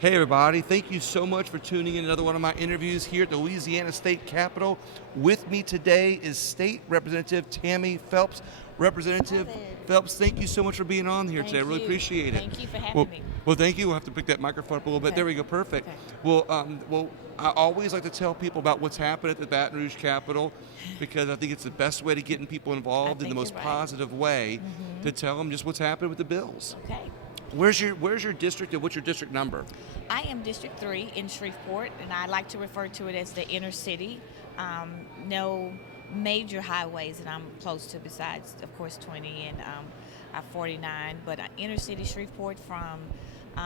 Hey everybody, thank you so much for tuning in to another one of my interviews here at the Louisiana State Capitol. With me today is State Representative Tammy Phelps. Representative Phelps, thank you so much for being on here today. I really appreciate it. Thank you for having well, me. Well, thank you. We'll have to pick that microphone up a little bit. Okay. There we go. Perfect. Okay. Well, I always like to tell people about what's happened at the Baton Rouge Capitol because I think it's the best way to getting people involved in the most positive way to tell them just what's happened with the bills. Okay. Where's your district and what's your district number? I am District 3 in Shreveport, and I like to refer to it as the inner city. No major highways that I'm close to besides, of course, 20 and 49, but inner city Shreveport from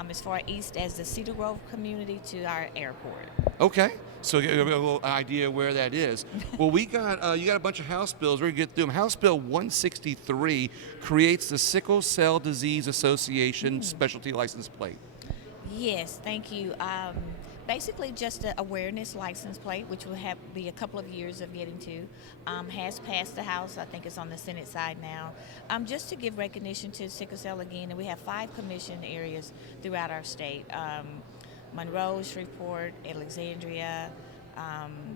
as far east as the Cedar Grove community to our airport. Okay, so you have a little idea where that is. Well, we got you got a bunch of House bills. We're gonna get through them. House Bill 163 creates the Sickle Cell Disease Association specialty license plate. Yes, thank you. Basically, just an awareness license plate, which will be a couple of years of getting to, has passed the House. I think it's on the Senate side now. Just to give recognition to sickle cell again, and we have 5 commission areas throughout our state: Monroe, Shreveport, Alexandria,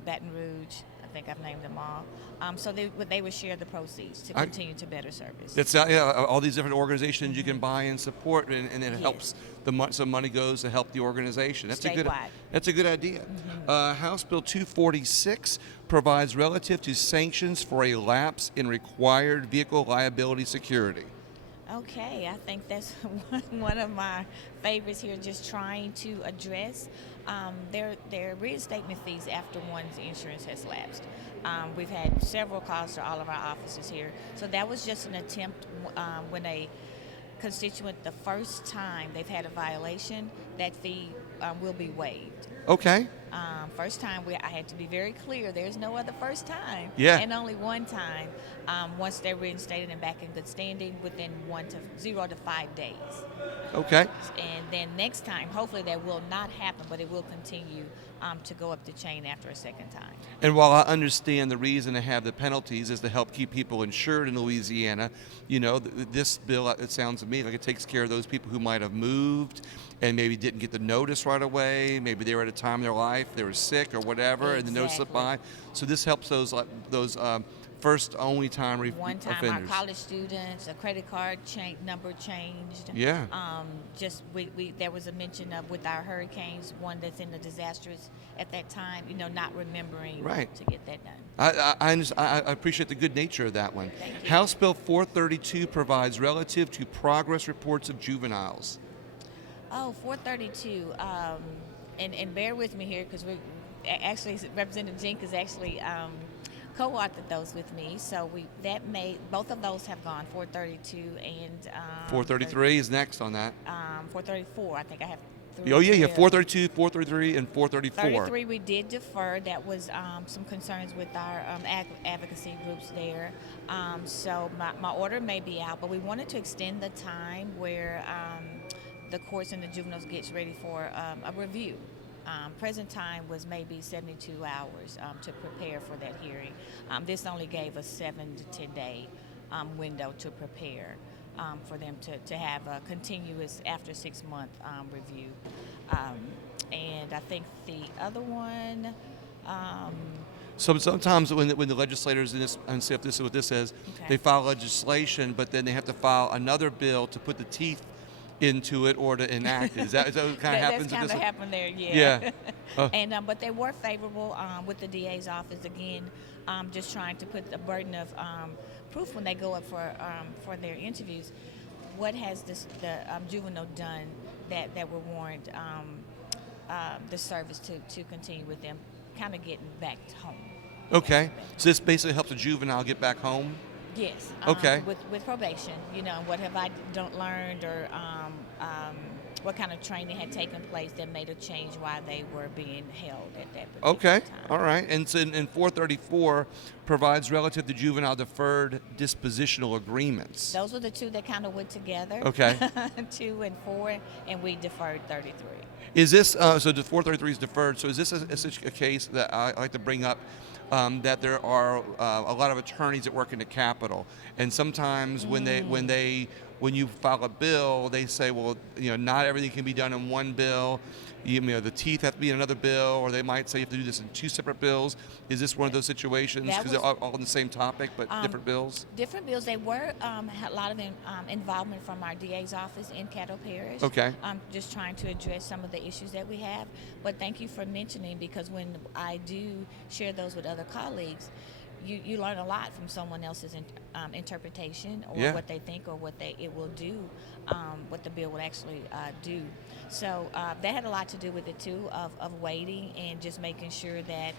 Baton Rouge. I think I've named them all. So they would share the proceeds to continue to better service. That's all these different organizations you can buy and support, and it helps some money goes to help the organization. That's Statewide. That's a good idea. House Bill 246 provides relative to sanctions for a lapse in required vehicle liability security. Okay, I think that's one of my favorites here, just trying to address their reinstatement fees after one's insurance has lapsed. We've had several calls to all of our offices here, so that was just an attempt when a constituent, the first time they've had a violation, that fee will be waived. Okay. First time, I had to be very clear. There's no other first time. Yeah. And only one time. Once they're reinstated and back in good standing, within 0 to 5 days. Okay. And then next time, hopefully that will not happen, but it will continue to go up the chain after a second time. And while I understand the reason to have the penalties is to help keep people insured in Louisiana, you know, this bill, it sounds to me like it takes care of those people who might have moved and maybe didn't get the notice right away. Maybe they were at a time in their life, they were sick or whatever, and the notice slipped by. So this helps those first only time One time, offenders. our college students, a credit card number changed. Yeah. Just there was a mention of with our hurricanes, one that's in the disastrous at that time, not remembering to get that done. I appreciate the good nature of that one. Thank you. House Bill 432 provides relative to progress reports of juveniles. Oh, 432. And bear with me here because actually Representative Jenkins actually co-authored those with me. So both of those have gone, 432 and 433 is next on that. 434. I think I have. Oh yeah, 432, 433, and 434. 33 we did defer. That was some concerns with our advocacy groups there. So my order may be out, but we wanted to extend the time where the courts and the juveniles gets ready for a review. Present time was maybe 72 hours to prepare for that hearing. This only gave us 7 to 10 day window to prepare for them to have a continuous after 6 month review. And I think the other one. So sometimes when the legislators in this, and see if this is what this says, they file legislation, but then they have to file another bill to put the teeth into it or to enact it. Is that what kind of happens? That's kind of happened there, yeah. And but they were favorable with the DA's office again, just trying to put the burden of proof when they go up for their interviews. What has the juvenile done that would warrant the service to continue with them, kind of getting back home? Okay, so this basically helps a juvenile get back home. Yes. Okay. With probation, what have I learned, or what kind of training had taken place that made a change while they were being held at that particular time. All right. And so in 434 provides relative to juvenile deferred dispositional agreements. Those were the two that kind of went together. Okay. 2 and 4, and we deferred 33. Is this, so the 433 is deferred, so is this a case that I like to bring up, that there are a lot of attorneys that work in the Capitol, and sometimes when you file a bill, they say, well, not everything can be done in one bill. The teeth have to be in another bill, or they might say you have to do this in 2 separate bills. Is this one of those situations? Because they're all on the same topic, but different bills? Different bills. They were had a lot of involvement from our DA's office in Caddo Parish. Okay. Just trying to address some of the issues that we have. But thank you for mentioning, because when I do share those with other colleagues, you learn a lot from someone else's interpretation, or what they think, or what it will do, what the bill will actually do. So that had a lot to do with it too, of waiting and just making sure that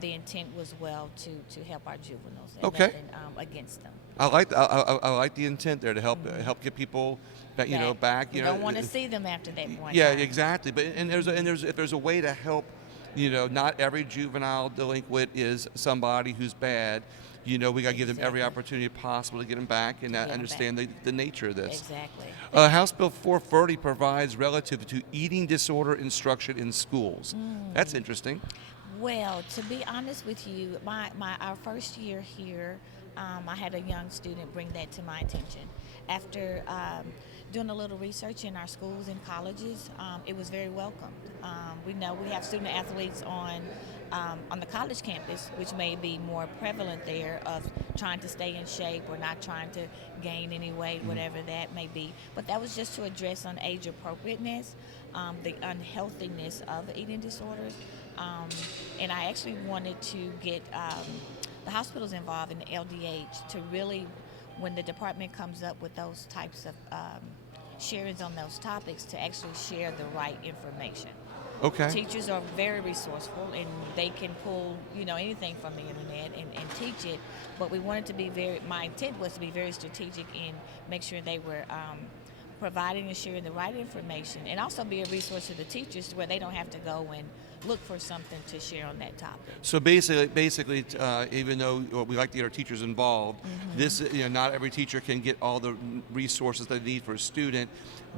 the intent was well to help our juveniles and Okay. nothing against them. I like the intent there to help get people back. We don't want to see them after that point. Yeah, exactly. But if there's a way to help. Not every juvenile delinquent is somebody who's bad. We got to give them every opportunity possible to get them back and understand the nature of this. Exactly. House Bill 430 provides relative to eating disorder instruction in schools. That's interesting. Well, to be honest with you, our first year here, I had a young student bring that to my attention. After doing a little research in our schools and colleges, it was very welcomed. We know we have student athletes on the college campus, which may be more prevalent there, of trying to stay in shape or not trying to gain any weight, whatever that may be. But that was just to address on age appropriateness, the unhealthiness of eating disorders. And I actually wanted to get the hospitals involved in the LDH to really, when the department comes up with those types of sharings on those topics, to actually share the right information. Okay. Teachers are very resourceful, and they can pull anything from the internet and teach it. But we wanted to be my intent was to be very strategic and make sure they were providing and sharing the right information, and also be a resource to the teachers where they don't have to go and look for something to share on that topic. So basically, even though we like to get our teachers involved, this not every teacher can get all the resources they need for a student.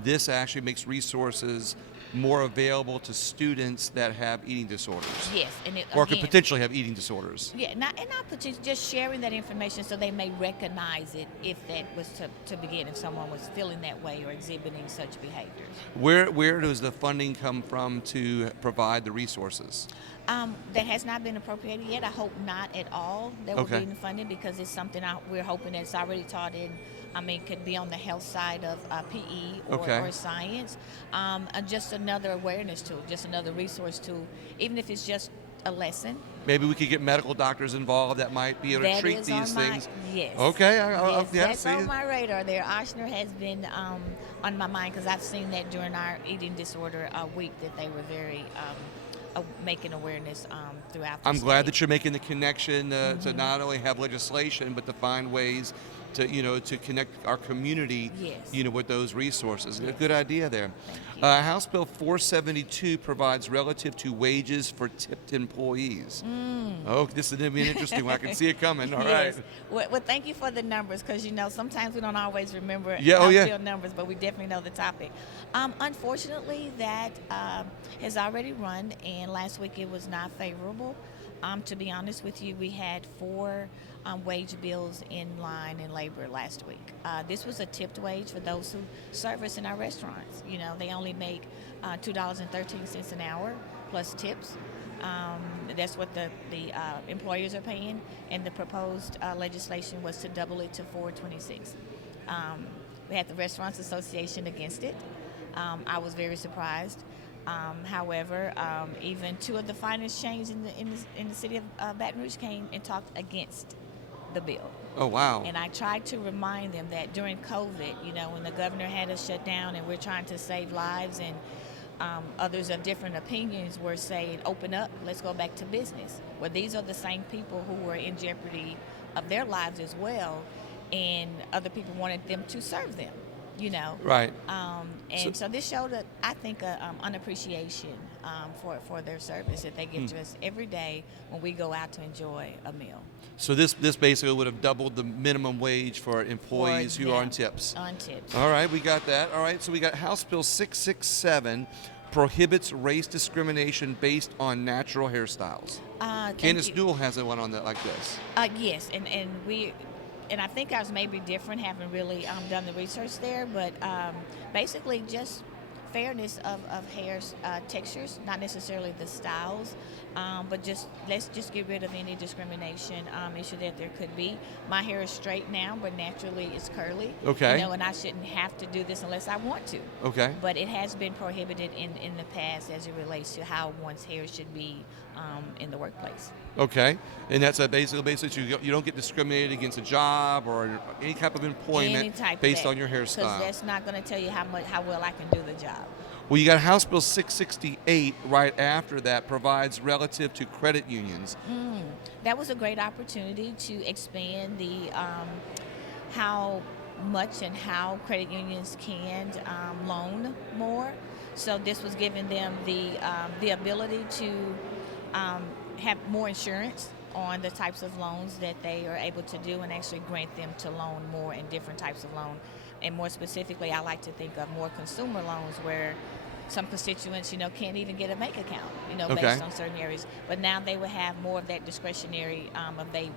This actually makes resources more available to students that have eating disorders. Yes, or could potentially have eating disorders. Yeah, not potentially, just sharing that information so they may recognize it if that was to begin, if someone was feeling that way or exhibiting such behaviors. Where does the funding come from to provide the resources? That has not been appropriated yet. I hope not at all that will be in the funding, because it's something we're hoping that it's already taught in. Could be on the health side of PE or science. Just another awareness tool, just another resource tool, even if it's just a lesson. Maybe we could get medical doctors involved that might be able to treat these things. Yes. Okay. That's on my radar there. Ochsner has been on my mind, because I've seen that during our eating disorder week, that they were very making awareness throughout the I'm state. glad that you're making the connection to not only have legislation, but to find ways to connect our community, with those resources. Yes. A good idea there. House Bill 472 provides relative to wages for tipped employees. Oh, this is going to be an interesting one. I can see it coming. All right. Well, thank you for the numbers, because sometimes we don't always remember bill numbers, but we definitely know the topic. Unfortunately, that has already run, and last week it was not favorable. To be honest with you, we had 4 wage bills in line in labor last week. This was a tipped wage for those who service in our restaurants. They only make $2.13 an hour plus tips. That's what the employers are paying, and the proposed legislation was to double it to $4.26. We had the Restaurants Association against it. I was very surprised. However, even 2 of the finest chains in the city of Baton Rouge came and talked against the bill. Oh, wow. And I tried to remind them that during COVID, when the governor had us shut down and we're trying to save lives, and others of different opinions were saying, open up, let's go back to business. Well, these are the same people who were in jeopardy of their lives as well, and other people wanted them to serve them. you know. Right. And so this showed, I think, an appreciation for their service that they give to us every day when we go out to enjoy a meal. So this basically would have doubled the minimum wage for employees who are on tips. On tips. All right, we got that. All right, so we got House Bill 667 prohibits race discrimination based on natural hairstyles. Candace Newell has one on that like this. Yes, and I think ours may be different, haven't really done the research there, but basically just fairness of hair textures, not necessarily the styles, but let's just get rid of any discrimination issue that there could be. My hair is straight now, but naturally it's curly. Okay. You know, and I shouldn't have to do this unless I want to. Okay. But it has been prohibited in the past as it relates to how one's hair should be in the workplace. Okay, and that's basically you don't get discriminated against a job or any type of employment based on your hairstyle. Because that's not going to tell you how well I can do the job. Well, you got House Bill 668 right after that provides relative to credit unions. That was a great opportunity to expand the how much and how credit unions can loan more. So this was giving them the ability to have more insurance on the types of loans that they are able to do and actually grant them to loan more in different types of loan. And more specifically, I like to think of more consumer loans where some constituents, you know, can't even get a bank account, you know, based on certain areas. But now they will have more of that discretionary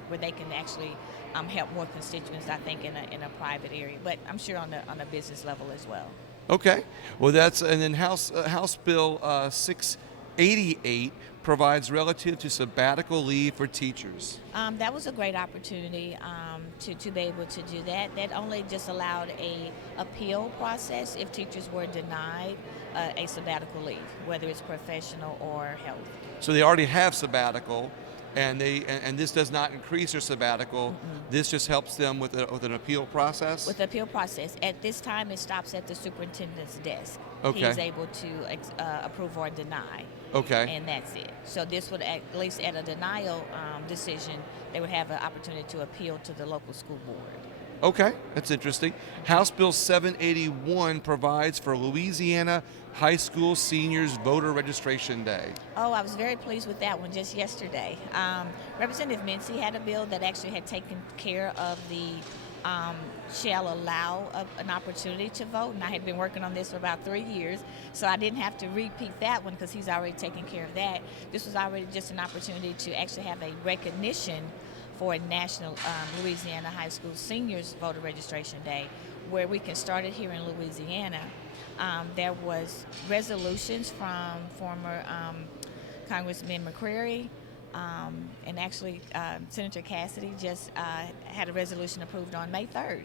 where they can actually help more constituents, I think, in a private area. But I'm sure on a business level as well. Okay, well and then House Bill 688 provides relative to sabbatical leave for teachers. That was a great opportunity to be able to do that. That only just allowed a appeal process if teachers were denied a sabbatical leave, whether it's professional or health. So they already have sabbatical, and this does not increase their sabbatical. This just helps them with an appeal process. With the appeal process, at this time it stops at the superintendent's desk. Okay. He's able to approve or deny. Okay. And that's it. So this would, at least at a denial decision, they would have an opportunity to appeal to the local school board. Okay, that's interesting. House Bill 781 provides for Louisiana high school seniors voter registration day. Oh, I was very pleased with that one just yesterday. Representative Mincy had a bill that actually had taken care of the shall allow an opportunity to vote, and I had been working on this for about 3 years, so I didn't have to repeat that one because he's already taken care of that. This was already just an opportunity to actually have a recognition for a national Louisiana high school seniors voter registration day, where we can start it here in Louisiana. There was resolutions from former Congressman McCreary, and actually Senator Cassidy just had a resolution approved on May 3rd,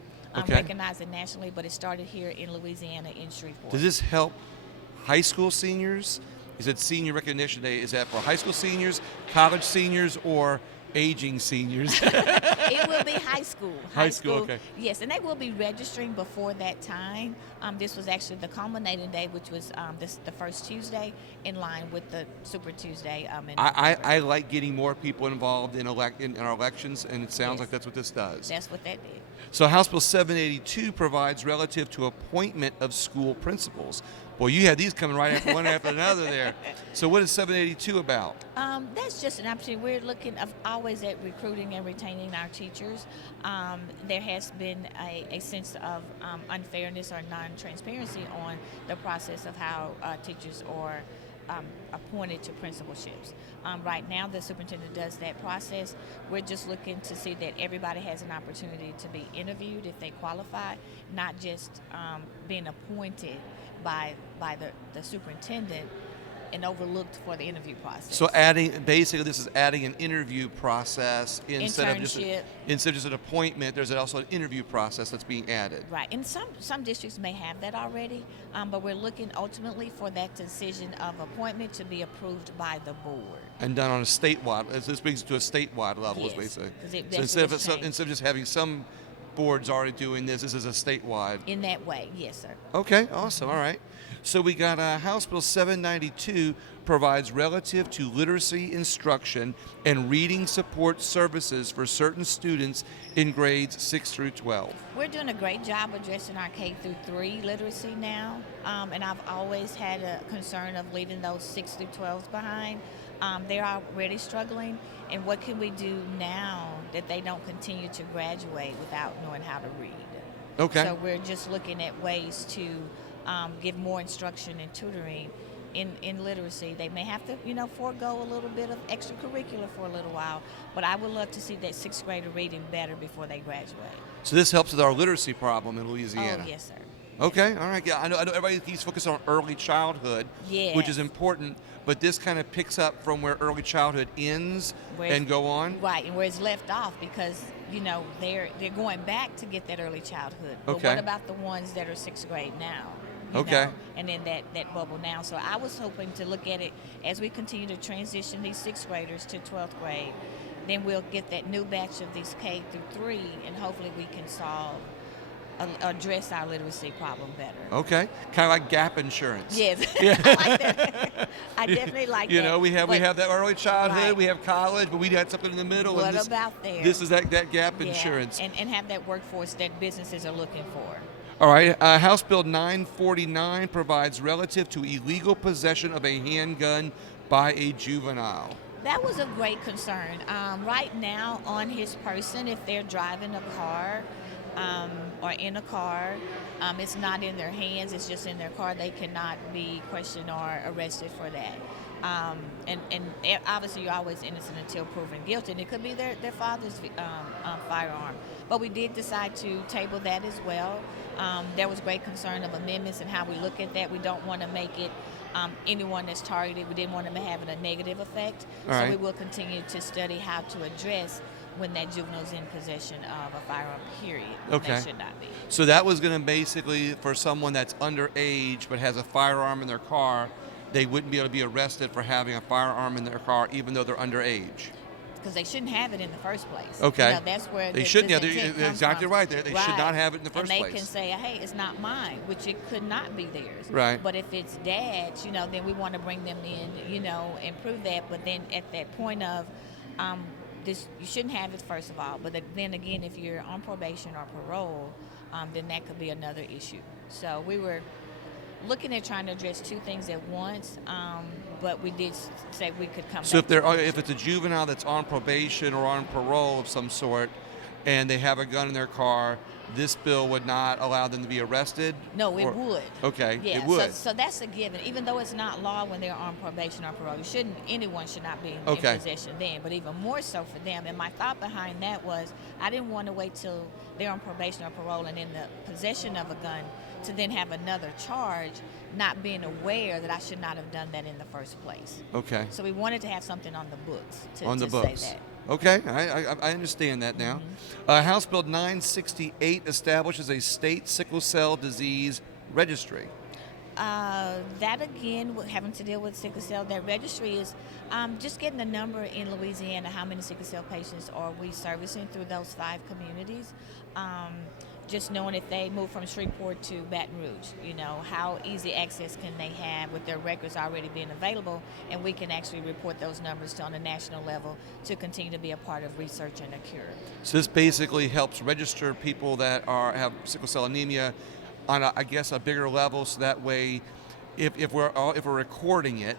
recognized it nationally, but it started here in Louisiana in Shreveport. Does this help high school seniors? Is it Senior Recognition Day? Is that for high school seniors, college seniors, or aging seniors? It will be high school. High school, okay. Yes, and they will be registering before that time. This was actually the culminating day, which was the first Tuesday, in line with the Super Tuesday. I like getting more people involved in our elections, and it sounds like that's what this does. That's what that did. So House Bill 782 provides relative to appointment of school principals. Boy, you had these coming right after one after another there. So what is 782 about? That's just an opportunity. We're looking always at recruiting and retaining our teachers. There has been a sense of unfairness or non-transparency on the process of how teachers are appointed to principalships. Right now, the superintendent does that process. We're just looking to see that everybody has an opportunity to be interviewed if they qualify, not just being appointed by the superintendent and overlooked for the interview process. So this is adding an interview process instead of just an appointment. There's also an interview process that's being added. Right, and some districts may have that already, but we're looking ultimately for that decision of appointment to be approved by the board. And done on a statewide. This brings it to a statewide level, yes, is basically. So instead of just having some boards already doing this is a statewide. In that way, yes, sir. Okay, awesome. All right. So we got House Bill 792 provides relative to literacy instruction and reading support services for certain students in grades 6 through 12. We're doing a great job addressing our K through 3 literacy now, and I've always had a concern of leaving those 6 through 12s behind. They're already struggling, and what can we do now that they don't continue to graduate without knowing how to read? Okay. So we're just looking at ways to give more instruction and tutoring in literacy. They may have to, forego a little bit of extracurricular for a little while, but I would love to see that 6th grader reading better before they graduate. So this helps with our literacy problem in Louisiana. Oh, yes, sir. Okay, all right. Yeah, I know everybody keeps focusing on early childhood, Yes. which is important, but this kind of picks up from where early childhood ends and go on. Right, and where it's left off because, they're going back to get that early childhood. But Okay. what about the ones that are 6th grade now? Okay. And in that bubble now. So I was hoping to look at it as we continue to transition these 6th graders to 12th grade. Then we'll get that new batch of these K through 3, and hopefully we can address our literacy problem better. Okay, kind of like gap insurance. Yes, Yeah. I like that. I definitely like that. We have that early childhood, Right. we have college, but we had something in the middle. What and this, about there? This is that gap Yeah, insurance. and have that workforce that businesses are looking for. All right, House Bill 949 provides relative to illegal possession of a handgun by a juvenile. That was a great concern. Right now, on his person, if they're driving a car or in a car, it's not in their hands, it's just in their car. They cannot be questioned or arrested for that. And obviously, you're always innocent until proven guilty, and it could be their father's firearm. But we did decide to table that as well. There was great concern of amendments and how we look at that. We don't want to make it anyone that's targeted. We didn't want them having a negative effect. All so right. we will continue to study how to address when that juvenile's in possession of a firearm, period. When Okay. They should not be. So that was going to basically, for someone that's underage but has a firearm in their car, they wouldn't be able to be arrested for having a firearm in their car even though they're underage. Because they shouldn't have it in the first place. Okay. That's where They the shouldn't. Yeah, intent they're comes exactly from. right. They should not have it in the first and place. they can say, hey, it's not mine, which it could not be theirs. Right. But if it's dad's, then we want to bring them in, and prove that. But then at that point of this, you shouldn't have it, first of all. But then again, if you're on probation or parole, then that could be another issue. So we were looking at trying to address two things at once, but we did say we could come So back. if it's a juvenile that's on probation or on parole of some sort, and they have a gun in their car, this bill would not allow them to be arrested? No, it would. Okay, Yeah, it would. So that's a given. Even though it's not law when they're on probation or parole, anyone should not be in Okay. possession then. But even more so for them. And my thought behind that was, I didn't want to wait till they're on probation or parole and in the possession of a gun to then have another charge, not being aware that I should not have done that in the first place. Okay. So we wanted to have something on the books to books. say that. Okay, I understand that now. House Bill 968 establishes a state sickle cell disease registry. That again, having to deal with sickle cell, that registry is just getting the number in Louisiana, how many sickle cell patients are we servicing through those 5 communities. Just knowing if they move from Shreveport to Baton Rouge, how easy access can they have with their records already being available, and we can actually report those numbers on a national level to continue to be a part of research and a cure. So this basically helps register people that have sickle cell anemia on, a bigger level, so that way if we're recording it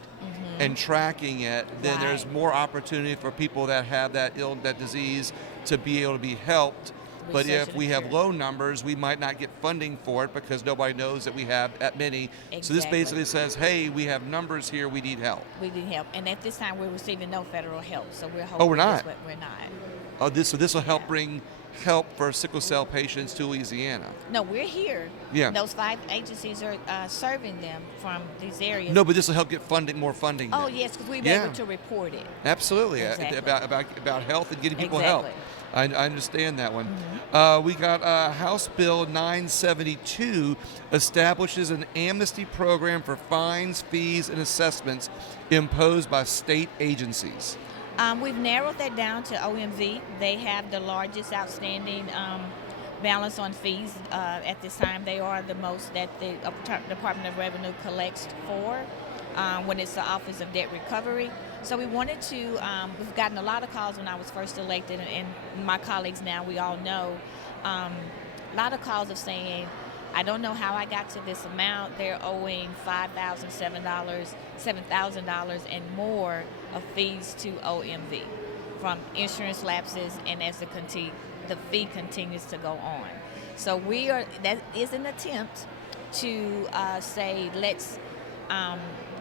and tracking it, then there's Right. more opportunity for people that have that disease to be able to be helped. But Research if and we have cure. low numbers, we might not get funding for it because nobody knows that we have that many. So this Exactly. basically says, hey, we have numbers here, we need help. We need help, and at this time we're receiving no federal help, so we're hoping. Oh, we're not? We're not. So this will help bring help for sickle cell patients to Louisiana. No, we're here. Yeah. Those 5 agencies are serving them from these areas. No, but this will help get more funding. Oh, then. yes, because we'll be Yeah. able to report it. Absolutely. Exactly. About health and getting people Exactly. help. I understand that one. We got House Bill 972 establishes an amnesty program for fines, fees, and assessments imposed by state agencies. We've narrowed that down to OMV. They have the largest outstanding balance on fees. At this time, they are the most that the Department of Revenue collects for when it's the Office of Debt Recovery. So we wanted to, we've gotten a lot of calls when I was first elected, and my colleagues now, we all know, a lot of calls of saying, I don't know how I got to this amount. They're owing $5,000, $7,000 and more of fees to OMV from insurance lapses, and as the fee continues to go on. So that is an attempt to say, let's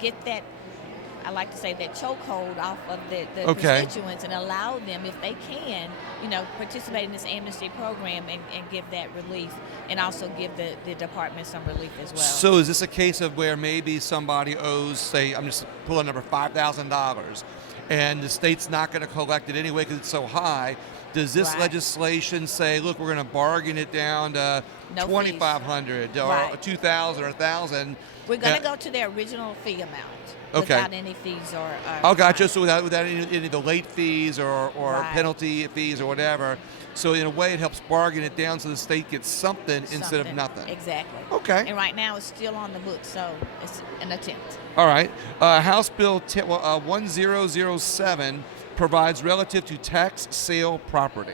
get that, I like to say, that chokehold off of the constituents and allow them, if they can, participate in this amnesty program and give that relief, and also give the department some relief as well. So is this a case of where maybe somebody owes, say, I'm just pulling a number, $5,000, and the state's not going to collect it anyway because it's so high? Does this legislation say, look, we're going to bargain it down to $2,500 or $2,000 or $1,000? We're going to go to their original fee amount. Okay. Without any fees or gotcha. So without any of the late fees or penalty fees or whatever. So in a way, it helps bargain it down so the state gets something instead of nothing. Exactly. Okay. And right now, it's still on the books, so it's an attempt. All right. House Bill 1007 provides relative to tax sale property.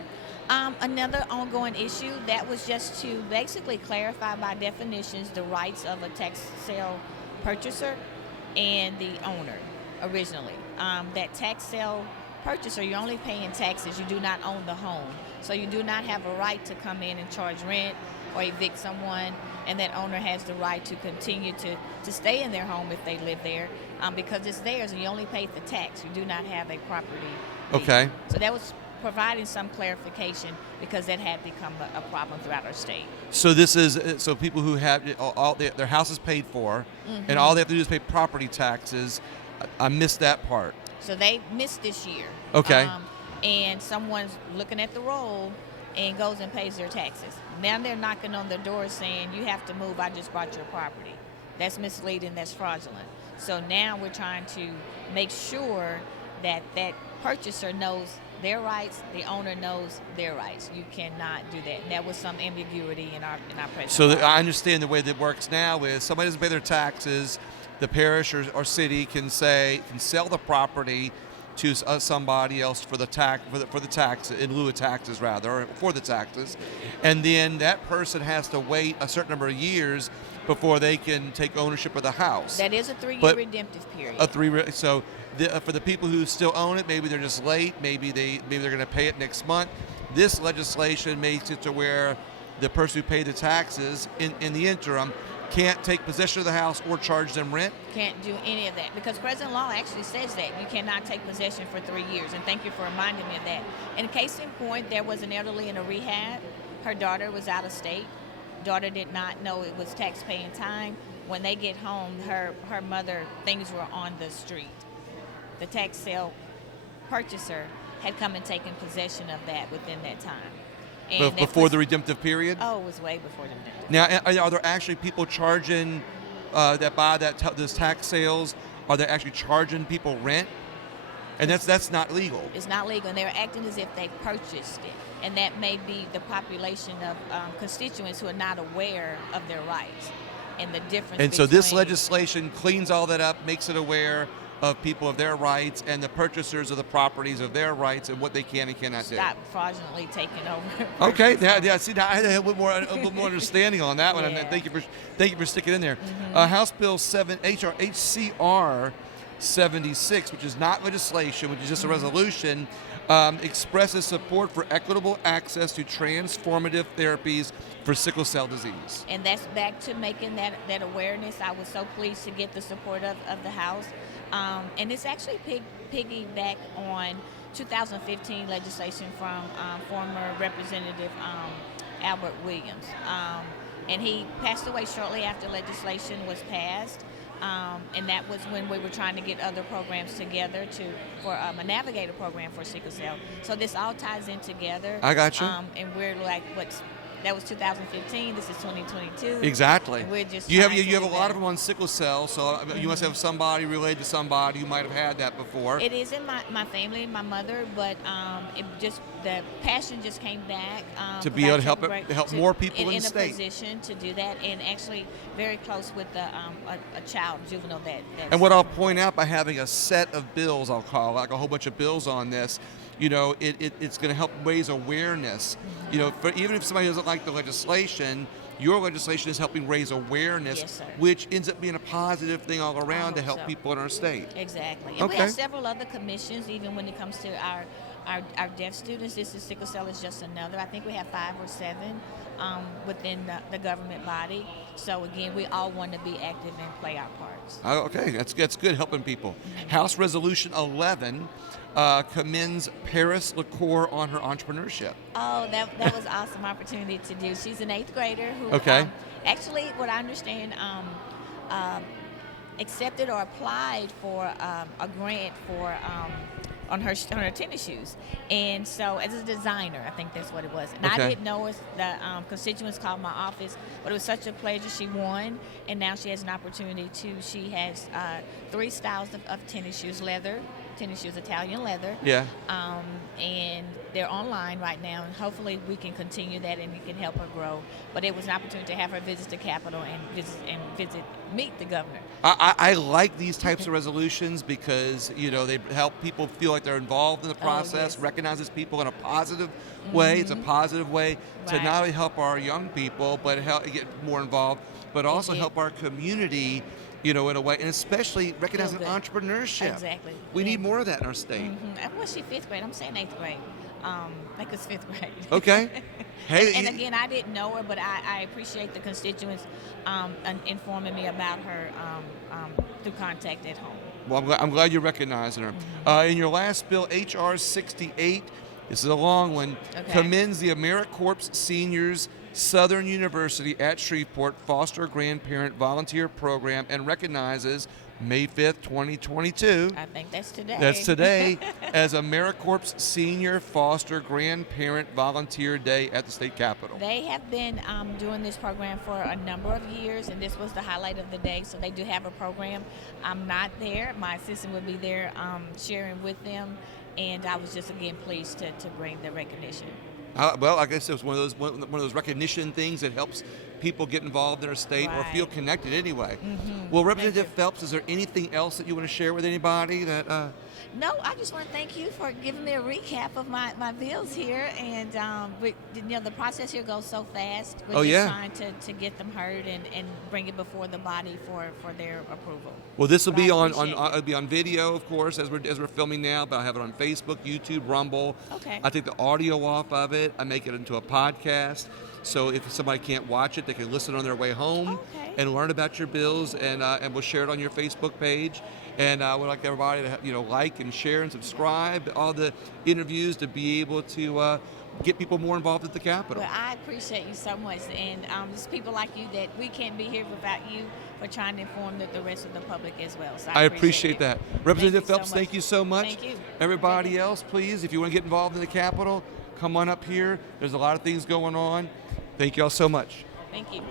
Another ongoing issue that was just to basically clarify by definitions the rights of a tax sale purchaser and the owner originally. That tax sale purchaser, you're only paying taxes. You do not own the home. So you do not have a right to come in and charge rent or evict someone, and that owner has the right to continue to stay in their home if they live there because it's theirs and you only pay the tax. You do not have a property fee. Okay. So that was providing some clarification because that had become a problem throughout our state. So this is people who have their house is paid for, and all they have to do is pay property taxes. I missed that part. So they missed this year. Okay. And someone's looking at the roll and goes and pays their taxes. Now they're knocking on the door saying, you have to move, I just bought your property. That's misleading, that's fraudulent. So now we're trying to make sure that that purchaser knows their rights, the owner knows their rights. You cannot do that. And that was some ambiguity in our present So law. I understand the way that works now is somebody doesn't pay their taxes, the parish or city can sell the property to somebody else for the tax in lieu of taxes rather, or for the taxes, and then that person has to wait a certain number of years before they can take ownership of the house. That is a 3-year redemptive period. So for the people who still own it, maybe they're just late, maybe they're going to pay it next month. This legislation makes it to where the person who paid the taxes in the interim can't take possession of the house or charge them rent? Can't do any of that because present law actually says that you cannot take possession for 3 years, and thank you for reminding me of that. In case in point, there was an elderly in a rehab. Her daughter was out of state. Daughter did not know it was tax paying time. When they get home, her mother, things were on the street. The tax sale purchaser had come and taken possession of that within that time. And before the redemptive period? Oh, it was way before the redemptive. Now, are there actually people charging that buy those tax sales? Are they actually charging people rent? And that's not legal. It's not legal, and they're acting as if they purchased it. And that may be the population of constituents who are not aware of their rights and the difference. And so this legislation cleans all that up, makes it aware of people of their rights and the purchasers of the properties of their rights and what they can and cannot do. Stop fraudulently taking over. Okay, see, now I had a little more understanding on that one. Yeah. And thank you for sticking in there. House Bill HCR 76, which is not legislation, which is just a resolution, expresses support for equitable access to transformative therapies for sickle cell disease. And that's back to making that awareness. I was so pleased to get the support of the House. And it's actually piggyback on 2015 legislation from former Representative Albert Williams. And he passed away shortly after legislation was passed. And that was when we were trying to get other programs together for a navigator program for sickle cell. So this all ties in together. I got you. And we're like that was 2015. This is 2022. Exactly. And we're just You have trying to a do lot of better. them on sickle cell, so you must have somebody related to somebody who might have had that before. It is in my family, my mother, but the passion just came back To 'cause be able I to help took a break help more people in the a state. position to do that, and actually very close with a child juvenile that. And what I'll point out by having a set of bills, I'll call like a whole bunch of bills on this, it's going to help raise awareness. Even if somebody doesn't like the legislation, your legislation is helping raise awareness, Yes, sir. which ends up being a positive thing all around to hope help so. people in our state. Exactly. And Okay. we have several other commissions, even when it comes to our deaf students. This is sickle cell is just another. I think we have 5 or 7 within the government body. So again, we all want to be active and play our parts. Okay, that's good helping people. House Resolution 11 commends Paris LaCour on her entrepreneurship. Oh, that was an awesome opportunity to do. She's an 8th grader who Okay. actually, what I understand, accepted or applied for a grant for on her tennis shoes, and so as a designer, I think that's what it was. And Okay. I didn't know it. The constituents called my office, but it was such a pleasure. She won, and now she has an opportunity to. She has 3 styles of tennis shoes: leather tennis shoes, Italian leather. Yeah. And they're online right now, and hopefully we can continue that and it can help her grow. But it was an opportunity to have her visit the Capitol and meet the governor. I like these types of resolutions because they help people feel like they're involved in the process, yes. recognizes people in a positive way. It's a positive way to Right. not only help our young people, but help get more involved, but also Indeed. help our community, in a way, and especially recognizing good. entrepreneurship. Exactly. We Yeah. need more of that in our state. And was she 5th grade? I'm saying 8th grade. Like it's 5th grade. Okay. Hey, and again, I didn't know her, but I appreciate the constituents informing me about her through contact at home. Well, I'm glad you're recognizing her. In your last bill, H.R. 68, this is a long one, Okay. commends the AmeriCorps Seniors Southern University at Shreveport Foster Grandparent Volunteer Program and recognizes May 5th, 2022. I think that's today. That's today as AmeriCorps Senior Foster Grandparent Volunteer Day at the state capitol. They have been doing this program for a number of years, and this was the highlight of the day. So they do have a program. I'm not there. My assistant would be there sharing with them, and I was just again pleased to bring the recognition. Well, I guess it was one of those recognition things that helps people get involved in our state or feel Right. connected anyway. Well, Representative you. Phelps, is there anything else that you want to share with anybody that? No, I just want to thank you for giving me a recap of my bills here, and the process here goes so fast. We're just trying to get them heard and bring it before the body for their approval. Well, this will But I be on appreciate it. it'll be on video, of course, as we're filming now. But I have it on Facebook, YouTube, Rumble. Okay. I take the audio off of it. I make it into a podcast. So if somebody can't watch it, they can listen on their way home Okay. and learn about your bills, and we'll share it on your Facebook page. And I would like everybody to like and share and subscribe all the interviews to be able to get people more involved at the Capitol. Well, I appreciate you so much, and just people like you that we can't be here without you for trying to inform the rest of the public as well. So I appreciate it. that. Representative Thank you so Phelps, much. thank you so much. Thank you. Everybody else, please, if you want to get involved in the Capitol, come on up here. There's a lot of things going on. Thank you all so much. Thank you.